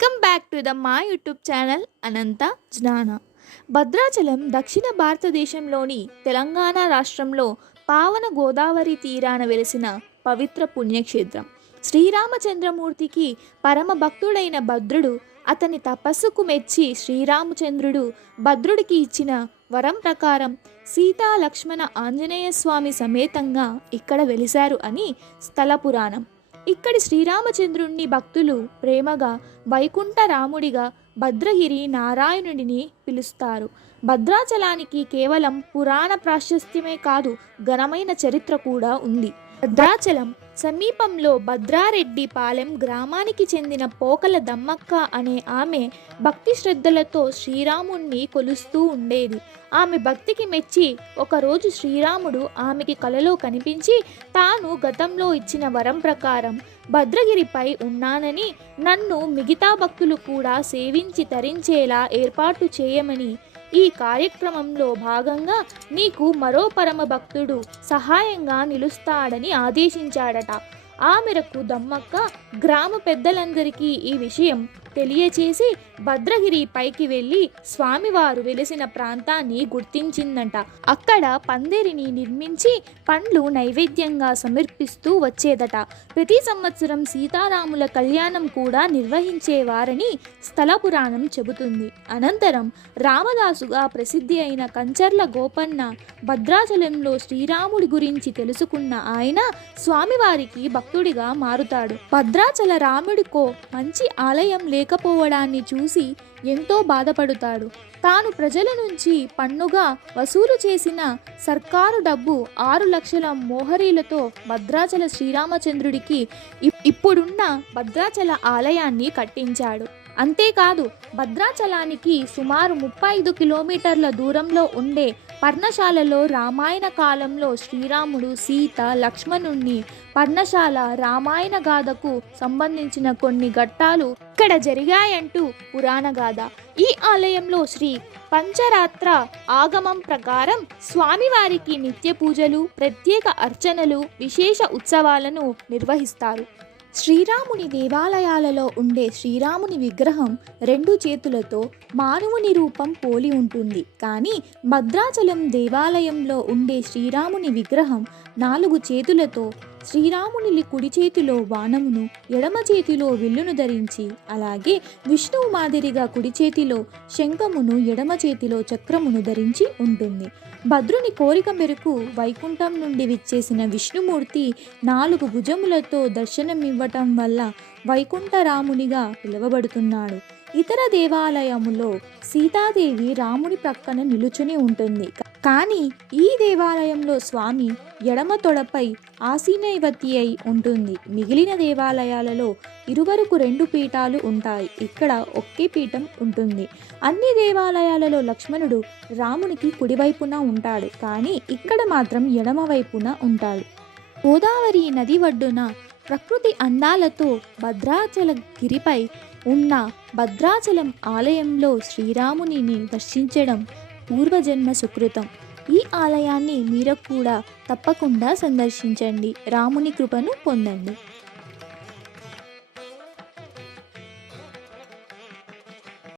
Welcome back to మా YouTube channel అనంత జ్ఞాన. భద్రాచలం దక్షిణ భారతదేశంలోని తెలంగాణ రాష్ట్రంలో పావన గోదావరి తీరాన వెలిసిన పవిత్ర పుణ్యక్షేత్రం. శ్రీరామచంద్రమూర్తికి పరమ భక్తుడైన భద్రుడు అతని తపస్సుకు మెచ్చి శ్రీరామచంద్రుడు భద్రుడికి ఇచ్చిన వరం ప్రకారం సీతా లక్ష్మణ ఆంజనేయ స్వామి సమేతంగా ఇక్కడ వెలిశారు అని స్థల పురాణం. ఇక్కడి శ్రీరామచంద్రుణ్ణి భక్తులు ప్రేమగా వైకుంఠ రాముడిగా భద్రగిరి నారాయణుడిని పిలుస్తారు. భద్రాచలానికి కేవలం పురాణ ప్రాశస్త్యమే కాదు, ఘనమైన చరిత్ర కూడా ఉంది. భద్రాచలం సమీపంలో భద్రారెడ్డి పాలెం గ్రామానికి చెందిన పోకల దమ్మక్క అనే ఆమె భక్తి శ్రద్ధలతో శ్రీరాముణ్ణి కొలుస్తూ ఉండేది. ఆమె భక్తికి మెచ్చి ఒకరోజు శ్రీరాముడు ఆమెకి కలలో కనిపించి తాను గతంలో ఇచ్చిన వరం ప్రకారం భద్రగిరిపై ఉన్నానని, నన్ను మిగతా భక్తులు కూడా సేవించి తరించేలా ఏర్పాటు చేయమని, ఈ కార్యక్రమంలో భాగంగా నీకు మరో పరమ భక్తుడు సహాయంగా నిలుస్తాడని ఆదేశించాడట. ఆ మేరకు దమ్మక్క గ్రామ పెద్దలందరికీ ఈ విషయం తెలియచేసి భద్రగిరి పైకి వెళ్ళి స్వామివారు వెలిసిన ప్రాంతాన్ని గుర్తించిందంట. అక్కడ పందిరిని నిర్మించి పండ్లు నైవేద్యంగా సమర్పిస్తూ వచ్చేదట. ప్రతి సంవత్సరం సీతారాముల కళ్యాణం కూడా నిర్వహించేవారని స్థల పురాణం చెబుతుంది. అనంతరం రామదాసుగా ప్రసిద్ధి అయిన కంచర్ల గోపన్న భద్రాచలంలో శ్రీరాముడి గురించి తెలుసుకున్న ఆయన స్వామివారికి భక్తుడిగా మారుతాడు. భద్రాచల రాముడికో మంచి ఆలయం లేకపోవడాన్ని చూసి ఎంతో బాధపడుతాడు. తాను ప్రజల నుంచి పన్నుగా వసూలు చేసిన సర్కారు డబ్బు 6 లక్షల మోహరీలతో భద్రాచల శ్రీరామచంద్రుడికి ఇప్పుడున్న భద్రాచల ఆలయాన్ని కట్టించాడు. అంతేకాదు భద్రాచలానికి సుమారు 35 కిలోమీటర్ల దూరంలో ఉండే పర్ణశాలలో రామాయణ కాలంలో శ్రీరాముడు సీత లక్ష్మణుణ్ణి పర్ణశాల రామాయణ గాథకు సంబంధించిన కొన్ని ఘట్టాలు ఇక్కడ జరిగాయంటూ పురాణ గాథ. ఈ ఆలయంలో శ్రీ పంచరాత్ర ఆగమం ప్రకారం స్వామివారికి నిత్య పూజలు, ప్రత్యేక అర్చనలు, విశేష ఉత్సవాలను నిర్వహిస్తారు. శ్రీరాముని దేవాలయాలలో ఉండే శ్రీరాముని విగ్రహం 2 చేతులతో మానవుని రూపం పోలి ఉంటుంది. కానీ భద్రాచలం దేవాలయంలో ఉండే శ్రీరాముని విగ్రహం 4 చేతులతో, శ్రీరాముని కుడి చేతిలో బాణమును, ఎడమ చేతిలో విల్లును ధరించి, అలాగే విష్ణువు మాదిరిగా కుడి చేతిలో శంఖమును, ఎడమ చేతిలో చక్రమును ధరించి ఉంటుంది. భద్రుని కోరిక మేరకు వైకుంఠం నుండి విచ్చేసిన విష్ణుమూర్తి 4 భుజములతో దర్శనమివ్వటం వల్ల వైకుంఠరామునిగా పిలువబడుతున్నాడు. ఇతర దేవాలయములో సీతాదేవి రాముని ప్రక్కన నిలుచుని ఉంటుంది. కానీ ఈ దేవాలయంలో స్వామి ఎడమ తొడపై ఆసీనవతి అయి ఉంటుంది. మిగిలిన దేవాలయాలలో ఇరువరకు 2 పీఠాలు ఉంటాయి. ఇక్కడ ఒకే పీఠం ఉంటుంది. అన్ని దేవాలయాలలో లక్ష్మణుడు రామునికి కుడివైపున ఉంటాడు, కానీ ఇక్కడ మాత్రం ఎడమ వైపున ఉంటాడు. గోదావరి నది ఒడ్డున ప్రకృతి అందాలతో భద్రాచల గిరిపై ఉన్న భద్రాచలం ఆలయంలో శ్రీరామునిని దర్శించడం పూర్వజన్మ సుకృతం. ఈ ఆలయాన్ని మీరు కూడా తప్పకుండా సందర్శించండి, రాముని కృపను పొందండి.